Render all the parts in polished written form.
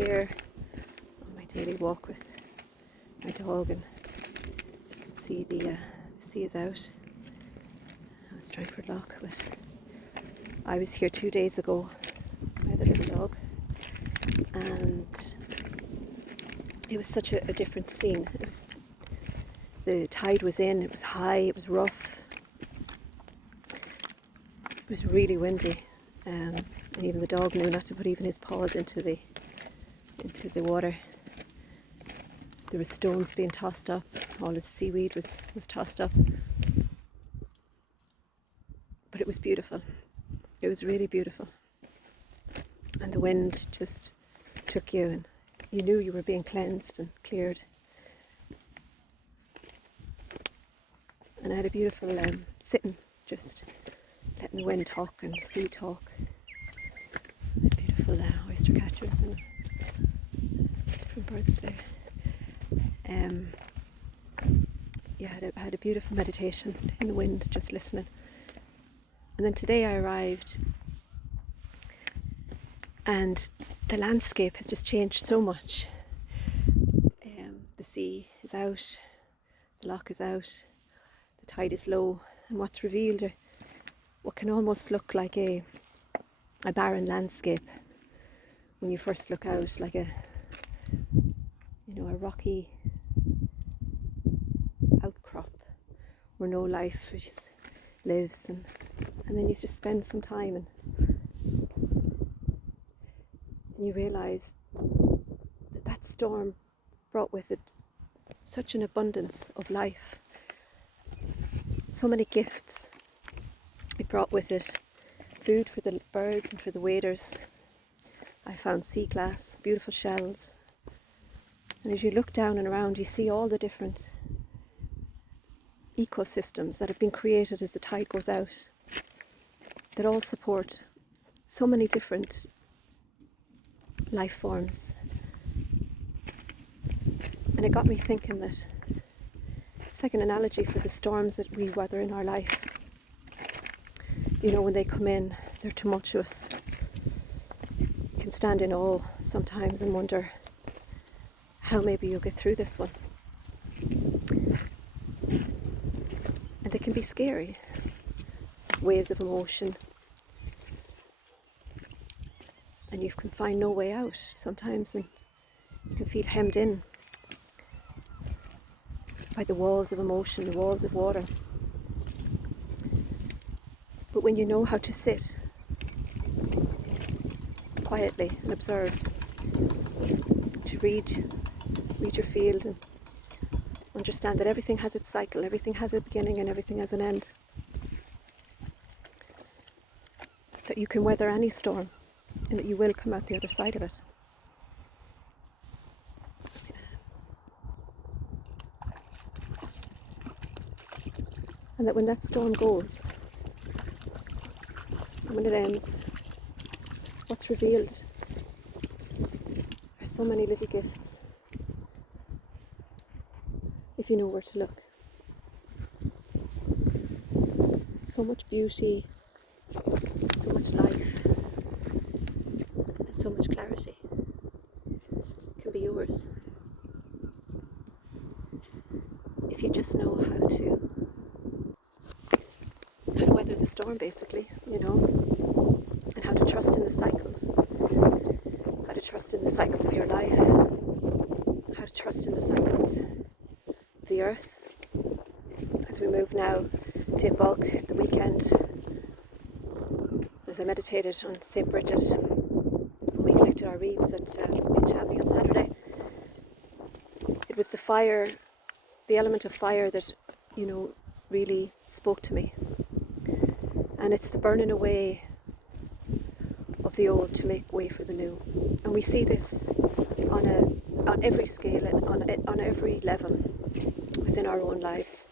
here on my daily walk with my dog, and you can see the sea is out. I was trying for luck, but I was here 2 days ago with the little dog, and it was such a different scene. The tide was in, it was high, it was rough, it was really windy, and even the dog knew not to put even his paws into the water. There were stones being tossed up, all the seaweed was tossed up, but it was beautiful. It was really beautiful, and the wind just took you, and you knew you were being cleansed and cleared. And I had a beautiful sitting, just letting the wind talk and the sea talk. The beautiful oyster catchers and different birds there. I had a beautiful meditation in the wind, just listening. And then today I arrived, and the landscape has just changed so much. The sea is out, the loch is out, the tide is low, and what's revealed are what can almost look like a barren landscape when you first look out, like a rocky outcrop where no life lives, and then you just spend some time and you realise that storm brought with it such an abundance of life, so many gifts. It brought with it food for the birds and for the waders. I found sea glass, beautiful shells, and as you look down and around, you see all the different ecosystems that have been created as the tide goes out, that all support so many different life forms. And it got me thinking that it's like an analogy for the storms that we weather in our life. When they come in, they're tumultuous. You can stand in awe sometimes and wonder how maybe you'll get through this one. And they can be scary, waves of emotion, and you can find no way out sometimes, and you can feel hemmed in by the walls of emotion, the walls of water. But when you know how to sit quietly and observe, to read your field and understand that everything has its cycle, everything has a beginning and everything has an end, that you can weather any storm and that you will come out the other side of it. And that when that storm goes, and when it ends, what's revealed are so many little gifts, if you know where to look. So much beauty, so much life, and so much clarity can be yours if you just know how to weather the storm, basically, and how to trust in the cycles, how to trust in the cycles of your life, how to trust in the cycles of the earth. As we move now to Bulk at the weekend, as I meditated on St. Bridget, when we collected our wreaths in Chabby on Saturday, it was the fire, the element of fire that, really spoke to me. And it's the burning away of the old to make way for the new. And we see this on every scale and on every level within our own lives,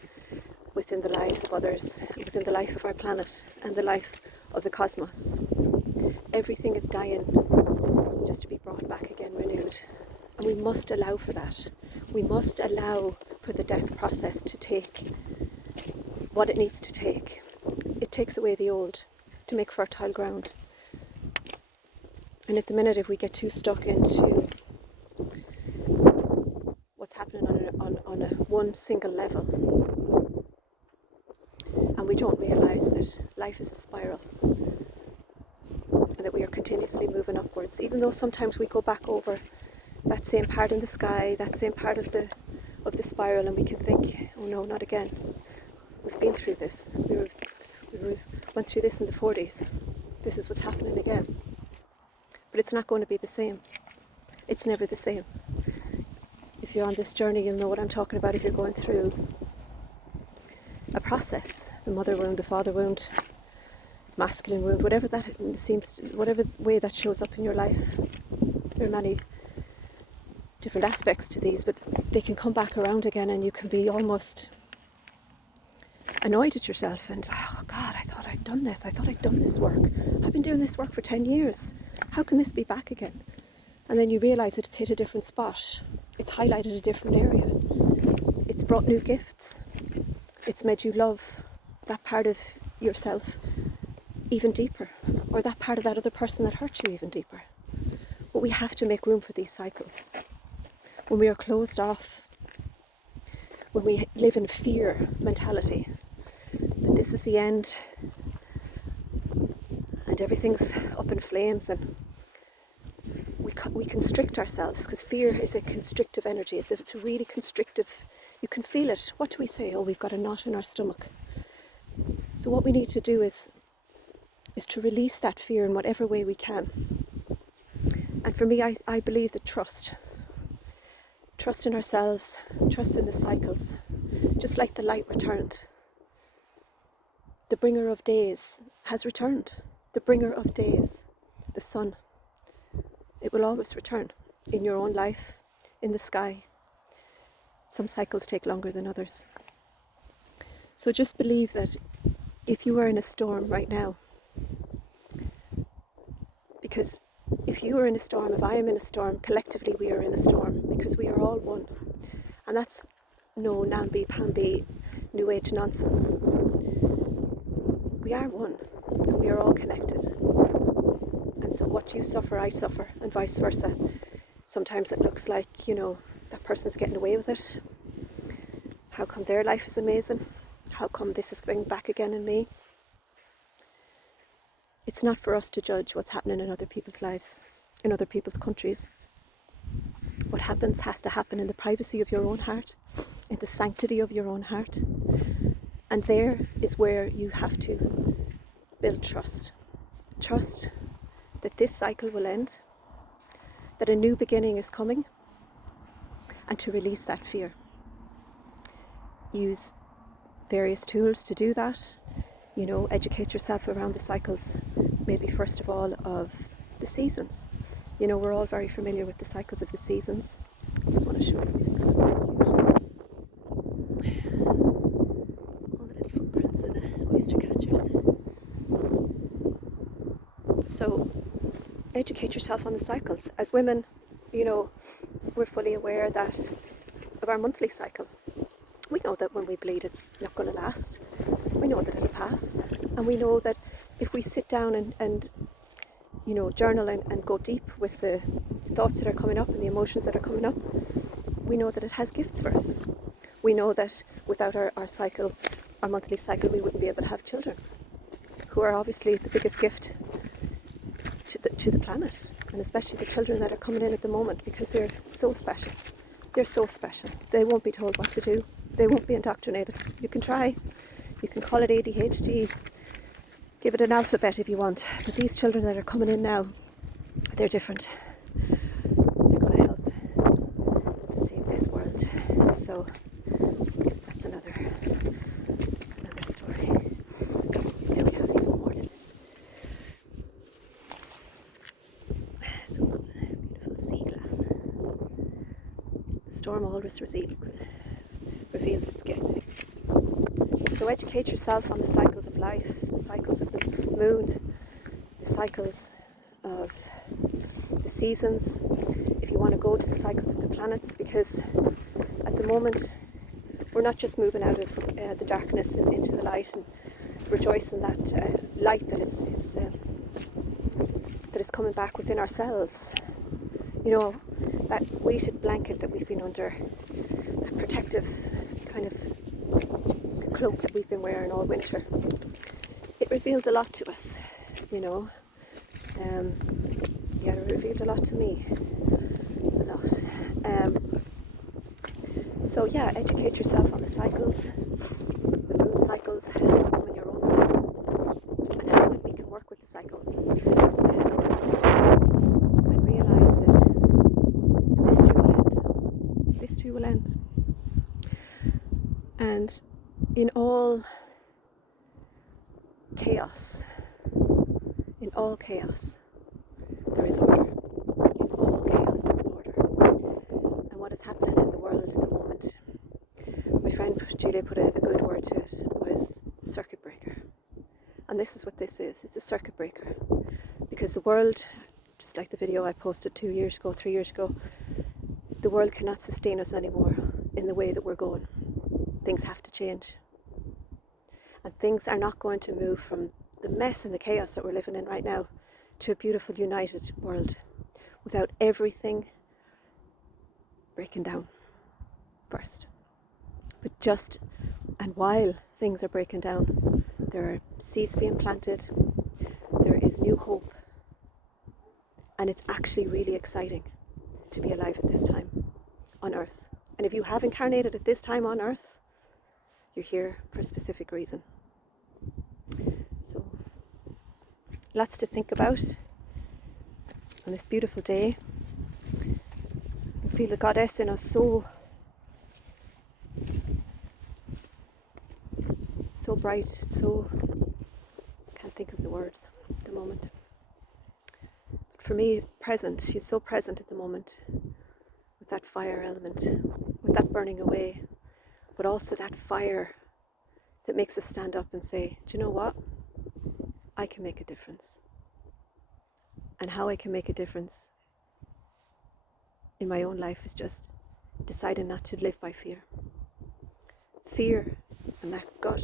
within the lives of others, within the life of our planet and the life of the cosmos. Everything is dying just to be brought back again renewed. And we must allow for that. We must allow for the death process to take what it needs to take. It takes away the old to make fertile ground. And at the minute, if we get too stuck into what's happening on a one single level, and we don't realise that life is a spiral, and that we are continuously moving upwards, even though sometimes we go back over that same part in the sky, that same part of the spiral, and we can think, oh no, not again. We've been through this. We went through this in the 40s. This is what's happening again. But it's not going to be the same. It's never the same. If you're on this journey, you'll know what I'm talking about. If you're going through a process, the mother wound, the father wound, masculine wound, whatever that seems, whatever way that shows up in your life, there are many different aspects to these, but they can come back around again, and you can be almost annoyed at yourself and, oh God, I thought I'd done this. I thought I'd done this work. I've been doing this work for 10 years. How can this be back again? And then you realise that it's hit a different spot. It's highlighted a different area. It's brought new gifts. It's made you love that part of yourself even deeper, or that part of that other person that hurt you even deeper. But we have to make room for these cycles. When we are closed off, when we live in fear mentality, that this is the end and everything's up in flames, and we constrict ourselves, because fear is a constrictive energy. It's a really constrictive, you can feel it. What do we say? Oh, we've got a knot in our stomach. So what we need to do is to release that fear in whatever way we can. And for me, I believe that trust in ourselves, trust in the cycles, just like the light returned. The bringer of days has returned. The bringer of days, the sun, it will always return in your own life, in the sky. Some cycles take longer than others. So just believe that if you are in a storm right now, because if you are in a storm, if I am in a storm, collectively we are in a storm, because we are all one. And that's no namby-pamby new age nonsense. We are one, and we are all connected. And so what you suffer, I suffer, and vice versa. Sometimes it looks like, that person's getting away with it. How come their life is amazing? How come this is going back again in me? It's not for us to judge what's happening in other people's lives, in other people's countries. What happens has to happen in the privacy of your own heart, in the sanctity of your own heart. And there is where you have to build trust. Trust that this cycle will end, that a new beginning is coming, and to release that fear. Use various tools to do that. Educate yourself around the cycles, maybe first of all of the seasons. We're all very familiar with the cycles of the seasons. I just want to show you these cards. All the little footprints of the oyster catchers. So, educate yourself on the cycles. As women, we're fully aware of our monthly cycle. We know that when we bleed, it's not going to last. We know that it'll pass. And we know that if we sit down and journal and go deep with the thoughts that are coming up and the emotions that are coming up, we know that it has gifts for us. We know that without our cycle, our monthly cycle, we wouldn't be able to have children, who are obviously the biggest gift to the planet, and especially the children that are coming in at the moment, because they're so special. They're so special. They won't be told what to do. They won't be indoctrinated. You can try. You can call it ADHD. Give it an alphabet if you want. But these children that are coming in now, they're different. They're going to help to save this world. So that's another story. There we have even more. So beautiful sea glass. The storm always reveals its gifts. So educate yourself on the cycles of life, the cycles of the moon, the cycles of the seasons. If you want to go to the cycles of the planets, because at the moment we're not just moving out of the darkness and into the light, and rejoice in that light that is is coming back within ourselves. You know, that weighted blanket that we've been under, that protective kind of cloak that we've been wearing all winter. It revealed a lot to us, you know. Yeah, it revealed a lot to me. A lot. So yeah, educate yourself on the cycles, the moon cycles, as a woman your own cycle, and how we can work with the cycles. And realise that this too will end. This too will end. And in all chaos, there is order. In all chaos, there is order. And what is happening in the world at the moment, my friend Julia put a good word to it, was circuit breaker. And this is what this is. It's a circuit breaker. Because the world, just like the video I posted 3 years ago, the world cannot sustain us anymore in the way that we're going. Things have to change. And things are not going to move from the mess and the chaos that we're living in right now to a beautiful, united world without everything breaking down first. But just, and while things are breaking down, there are seeds being planted, there is new hope, and it's actually really exciting to be alive at this time on Earth. And if you have incarnated at this time on Earth, you're here for a specific reason. So, lots to think about on this beautiful day. I feel the goddess in us so bright, so, can't think of the words at the moment. But for me, present, she's so present at the moment with that fire element, with that burning away, but also that fire that makes us stand up and say, do you know what? I can make a difference. And how I can make a difference in my own life is just deciding not to live by fear. Fear and that gut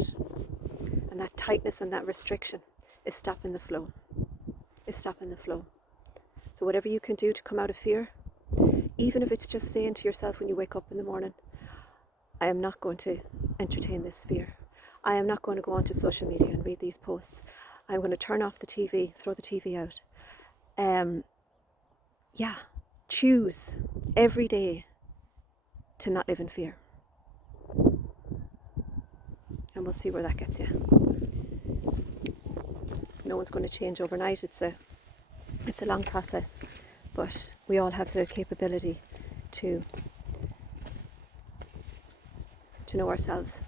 and that tightness and that restriction is stopping the flow. Is stopping the flow. So whatever you can do to come out of fear, even if it's just saying to yourself when you wake up in the morning, I am not going to entertain this fear. I am not going to go onto social media and read these posts. I'm going to turn off the TV, throw the TV out. Choose every day to not live in fear. And we'll see where that gets you. No one's going to change overnight. It's a long process, but we all have the capability to know ourselves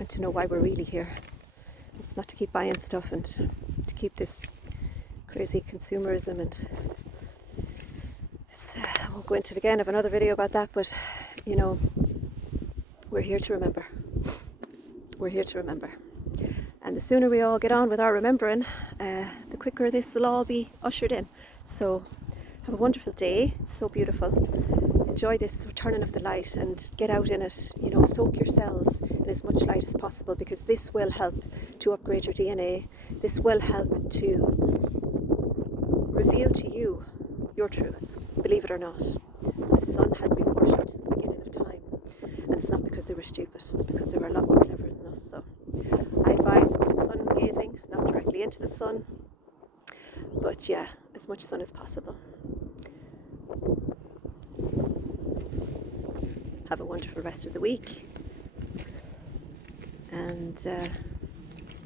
and to know why we're really here. It's not to keep buying stuff and to keep this crazy consumerism, and I won't go into it again. I have another video about that, but you know, we're here to remember. We're here to remember. And the sooner we all get on with our remembering, the quicker this will all be ushered in. So have a wonderful day. It's so beautiful. Enjoy this turning of the light and get out in it. You know, soak your cells in as much light as possible, because this will help to upgrade your DNA. This will help to reveal to you your truth, believe it or not. The sun has been worshipped at the beginning of time, and it's not because they were stupid, it's because they were a lot more clever than us. So I advise a bit of sun gazing, not directly into the sun, but yeah, as much sun as possible. Have a wonderful rest of the week, and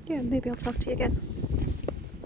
maybe I'll talk to you again.